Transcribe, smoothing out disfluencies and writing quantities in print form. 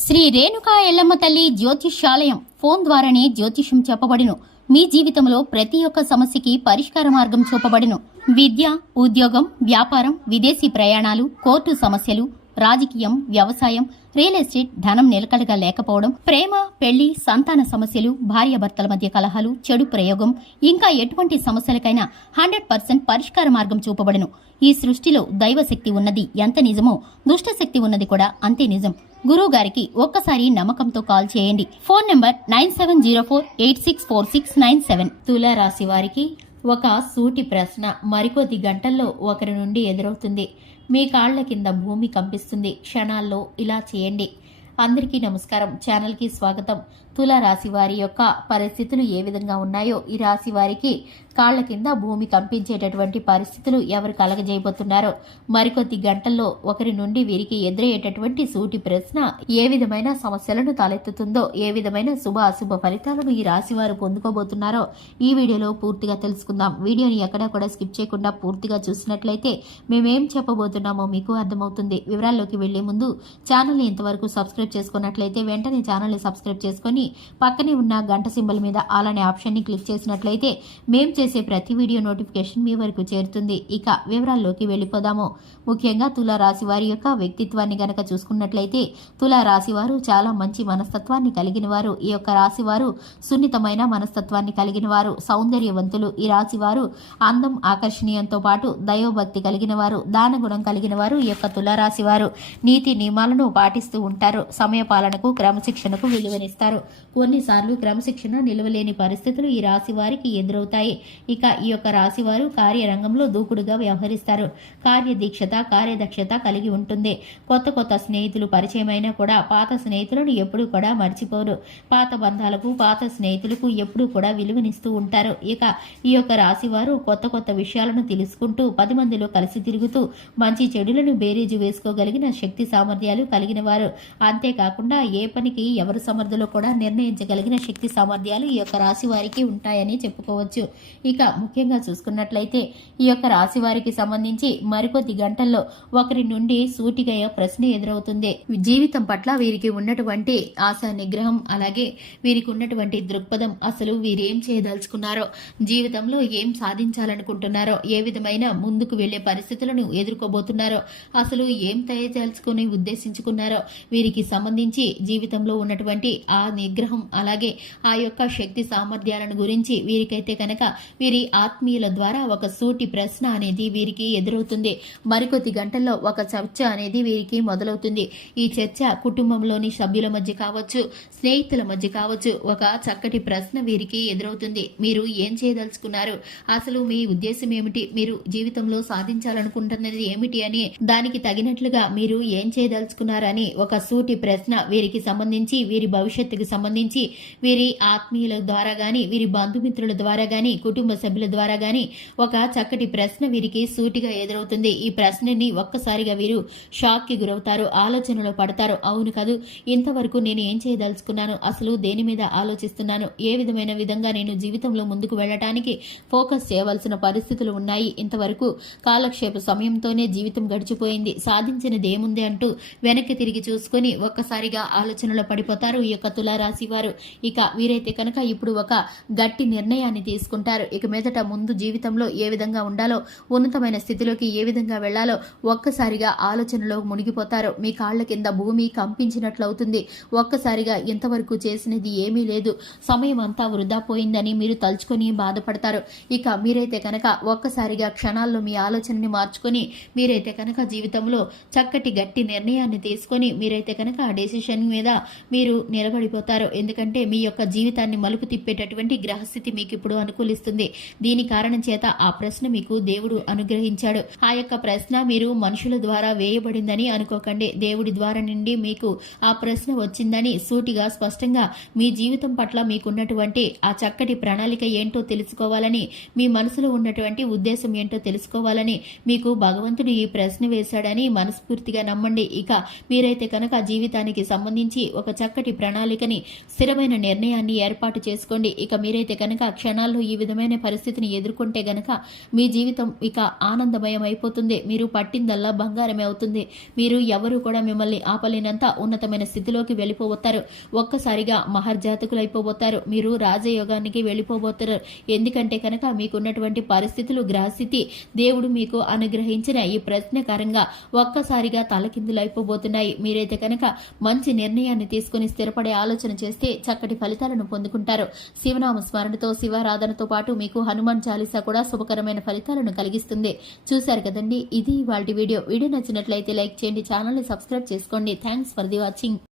శ్రీ రేణుకా ఎల్లమ్మ తల్లి జ్యోతిష్యాలయం ఫోన్ ద్వారానే జ్యోతిష్యం చెప్పబడును. మీ జీవితంలో ప్రతి ఒక్క సమస్యకి పరిష్కార మార్గం చూపబడును. విద్య, ఉద్యోగం, వ్యాపారం, విదేశీ ప్రయాణాలు, కోర్టు సమస్యలు, రాజకీయం, వ్యవసాయం, రియల్ ఎస్టేట్, ధనం నిలకడగా లేకపోవడం, ప్రేమ, పెళ్లి, సంతాన సమస్యలు, భార్యాభర్తల మధ్య కలహాలు, చెడు ప్రయోగం, ఇంకా ఎటువంటి సమస్యలకైనా 100% పరిష్కార మార్గం చూపబడును. ఈ సృష్టిలో దైవశక్తి ఉన్నది ఎంత నిజమో దుష్ట శక్తి ఉన్నది కూడా అంతే నిజం. గురువు గారికి ఒక్కసారి నమ్మకంతో కాల్ చేయండి. Phone number 9704864697. తులా రాశి వారికి ఒక సూటి ప్రశ్న మరికొద్ది గంటల్లో ఒకరి నుండి ఎదురవుతుంది. మీ కాళ్ల కింద భూమి కంపిస్తుంది. క్షణాల్లో ఇలా చేయండి. అందరికీ నమస్కారం. ఛానల్కి స్వాగతం. తులా రాశి వారి యొక్క పరిస్థితులు ఏ విధంగా ఉన్నాయో, ఈ రాశి వారికి కాళ్ల కింద భూమి కంపించేటటువంటి పరిస్థితులు ఎవరు కలగజేయబోతున్నారో, మరికొద్ది గంటల్లో ఒకరి నుండి వీరికి ఎదురయ్యేటటువంటి సూటి ప్రశ్న ఏ విధమైన సమస్యలను తలెత్తుతుందో, ఏ విధమైన శుభ అశుభ ఫలితాలను ఈ రాశి వారు పొందుకోబోతున్నారో ఈ వీడియోలో పూర్తిగా తెలుసుకుందాం. వీడియోని ఎక్కడా కూడా స్కిప్ చేయకుండా పూర్తిగా చూసినట్లయితే మేమేం చెప్పబోతున్నామో మీకు అర్థమవుతుంది. వివరాల్లోకి వెళ్లే ముందు ఛానల్ని ఇంతవరకు సబ్స్క్రైబ్ చేసుకున్నట్లయితే వెంటనే ఛానల్ని సబ్స్క్రైబ్ చేసుకుని పక్కనే ఉన్న గంట సింబల్ మీద ఆల్ అనే ఆప్షన్ని క్లిక్ చేసినట్లయితే మేం చేసే ప్రతి వీడియో నోటిఫికేషన్ మీ వరకు చేరుతుంది. ఇక వివరాల్లోకి వెళ్ళిపోదాము. ముఖ్యంగా తులా రాశి వారి యొక్క వ్యక్తిత్వాన్ని గనక చూసుకున్నట్లయితే తులా రాశి వారు చాలా మంచి మనస్తత్వాన్ని కలిగిన వారు. ఈ యొక్క రాశి వారు సున్నితమైన మనస్తత్వాన్ని కలిగిన వారు, సౌందర్యవంతులు. ఈ రాశి వారు అందం, ఆకర్షణీయంతో పాటు దైవభక్తి కలిగిన వారు, దానగుణం కలిగిన వారు. ఈ యొక్క తులా రాశి వారు నీతి నియమాలను పాటిస్తూ ఉంటారు. సమయ పాలనకు, క్రమశిక్షణకు విలువనిస్తారు. కొన్నిసార్లు క్రమశిక్షణ నిలవలేని పరిస్థితులు ఈ రాశి వారికి ఎదురవుతాయి. ఇక ఈ యొక్క రాశి వారు కార్యరంగంలో దూకుడుగా వ్యవహరిస్తారు. కార్యదీక్షత, కార్యదక్షత కలిగి ఉంటుంది. కొత్త కొత్త స్నేహితులు పరిచయమైనా కూడా పాత స్నేహితులను ఎప్పుడూ కూడా మర్చిపోరు. పాత బంధాలకు, పాత స్నేహితులకు ఎప్పుడూ కూడా విలువనిస్తూ ఉంటారు. ఇక ఈ యొక్క రాశి వారు కొత్త కొత్త విషయాలను తెలుసుకుంటూ 10 మందిలో కలిసి తిరుగుతూ మంచి చెడులను బేరీజు వేసుకోగలిగిన శక్తి సామర్థ్యాలు కలిగిన వారు. అంతేకాకుండా ఏ పనికి ఎవరు సమర్థులో కూడా నిర్ణయించగలిగిన శక్తి సామర్థ్యాలు ఈ యొక్క రాశి వారికి ఉంటాయని చెప్పుకోవచ్చు. ఇక ముఖ్యంగా చూసుకున్నట్లయితే ఈ యొక్క రాశి వారికి సంబంధించి మరికొద్ది గంటల్లో ఒకరి నుండి సూటిగా ప్రశ్న ఎదురవుతుంది. జీవితం పట్ల వీరికి ఉన్నటువంటి ఆశా నిగ్రహం, అలాగే వీరికి ఉన్నటువంటి దృక్పథం, అసలు వీరేం చేయదలుచుకున్నారో, జీవితంలో ఏం సాధించాలనుకుంటున్నారో, ఏ విధమైన ముందుకు వెళ్లే పరిస్థితులను ఎదుర్కోబోతున్నారో, అసలు ఏం తయారు ఉద్దేశించుకున్నారో, వీరికి సంబంధించి జీవితంలో ఉన్నటువంటి ఆ నిగ్రహం, అలాగే ఆ యొక్క శక్తి సామర్థ్యాలను గురించి వీరికైతే కనుక వీరి ఆత్మీయుల ద్వారా ఒక సూటి ప్రశ్న అనేది వీరికి ఎదురవుతుంది. మరికొద్ది గంటల్లో ఒక చర్చ అనేది వీరికి మొదలవుతుంది. ఈ చర్చ కుటుంబంలోని సభ్యుల మధ్య కావచ్చు, స్నేహితుల మధ్య కావచ్చు, ఒక చక్కటి ప్రశ్న వీరికి ఎదురవుతుంది. మీరు ఏం చేయదలుచుకున్నారు, అసలు మీ ఉద్దేశం ఏమిటి, మీరు జీవితంలో సాధించాలనుకుంటున్నది ఏమిటి అని, దానికి తగినట్లుగా మీరు ఏం చేయదలుచుకున్నారని ఒక సూటి ప్రశ్న వీరికి సంబంధించి, వీరి భవిష్యత్తుకు సంబంధించి వీరి ఆత్మీయుల ద్వారా గాని, వీరి బంధుమిత్రుల ద్వారా గాని, కుటుంబ సభ్యుల ద్వారా గాని ఒక చక్కటి ప్రశ్న వీరికి సూటిగా ఎదురవుతుంది. ఈ ప్రశ్నని ఒక్కసారిగా వీరు షాక్ కి గురవుతారు, ఆలోచనలో పడతారు. అవును కాదు, ఇంతవరకు నేను ఏం చేయదలుచుకున్నాను, అసలు దేని మీద ఆలోచిస్తున్నాను, ఏ విధంగా నేను జీవితంలో ముందుకు వెళ్ళటానికి ఫోకస్ చేయవలసిన పరిస్థితులు ఉన్నాయి, ఇంతవరకు కాలక్షేప సమయంతోనే జీవితం గడిచిపోయింది, సాధించినది ఏముంది అంటూ వెనక్కి తిరిగి చూసుకొని ఒక్కసారిగా ఆలోచనలో పడిపోతారు ఈ యొక్క తులారాశి వారు. ఇక వీరైతే కనుక ఇప్పుడు ఒక గట్టి నిర్ణయాన్ని తీసుకుంటారు. ఇక మీదట ముందు జీవితంలో ఏ విధంగా ఉండాలో, ఉన్నతమైన స్థితిలోకి ఏ విధంగా వెళ్లాలో ఒక్కసారిగా ఆలోచనలో మునిగిపోతారు. మీ కాళ్ల కింద భూమి కంపించినట్లు అవుతుంది. ఒక్కసారిగా ఇంతవరకు చేసినది ఏమీ లేదు, సమయం అంతా వృధా పోయిందని మీరు తలుచుకొని బాధపడతారు. ఇక మీరైతే కనుక ఒక్కసారిగా క్షణాల్లో మీ ఆలోచనని మార్చుకొని మీరైతే కనుక జీవితంలో చక్కటి గట్టి నిర్ణయాన్ని తీసుకొని మీరైతే కనుక ఆ డెసిషన్ మీద మీరు నిలబడిపోతారు. ఎందుకంటే మీ యొక్క జీవితాన్ని మలుపు తిప్పేటటువంటి గ్రహస్థితి మీకు ఇప్పుడు అనుకూలిస్తుంది. దీని కారణం చేత ఆ ప్రశ్న మీకు దేవుడు అనుగ్రహించాడు. ఆ యొక్క ప్రశ్న మీరు మనుషుల ద్వారా వేయబడిందని అనుకోకండి. దేవుడి ద్వారా నుండి మీకు ఆ ప్రశ్న వచ్చిందని సూటిగా స్పష్టంగా మీ జీవితం పట్ల మీకున్నటువంటి ఆ చక్కటి ప్రణాళిక ఏంటో తెలుసుకోవాలని, మీ మనసులో ఉన్నటువంటి ఉద్దేశం ఏంటో తెలుసుకోవాలని మీకు భగవంతుడు ఈ ప్రశ్న వేశాడని మనస్ఫూర్తిగా నమ్మండి. ఇక మీరైతే కనుక జీవితానికి సంబంధించి ఒక చక్కటి ప్రణాళికని స్థిరమైన నిర్ణయాన్ని ఏర్పాటు చేసుకోండి. ఇక మీరైతే కనుక క్షణాల్లో ఈ విధమైన పరిస్థితిని ఎదుర్కొంటే గనక మీ జీవితం ఇక ఆనందమయం అయిపోతుంది. మీరు పట్టిందల్లా బంగారమే అవుతుంది. మీరు ఎవరు కూడా మిమ్మల్ని ఆపలేనంత ఉన్నతమైన స్థితిలోకి వెళ్ళిపోబోతారు. ఒక్కసారిగా మహర్జాతకులైపోబోతారు. మీరు రాజయోగానికి వెళ్ళిపోబోతారు. ఎందుకంటే కనుక మీకున్నటువంటి పరిస్థితులు గ్రహస్థితి దేవుడు మీకు అనుగ్రహించిన ఈ ప్రశ్నకారంగా ఒక్కసారిగా తలకిందులైపోబోతున్నాయి. మీరైతే కనుక మంచి నిర్ణయాన్ని తీసుకుని స్థిరపడే ఆలోచన చేస్తే చక్కటి ఫలితాలను పొందుకుంటారు. శివనామ స్మరణతో శివారాధనతో పాటు మీకు హనుమాన్ చాలీసా కూడా శుభకరమైన ఫలితాలను కలిగిస్తుంది. చూశారు కదండి, ఇది ఇవాల్టి వీడియో. వీడియో నచ్చినట్లయితే లైక్ చేయండి, ఛానల్ని సబ్స్క్రైబ్ చేసుకోండి. Thanks for the watching.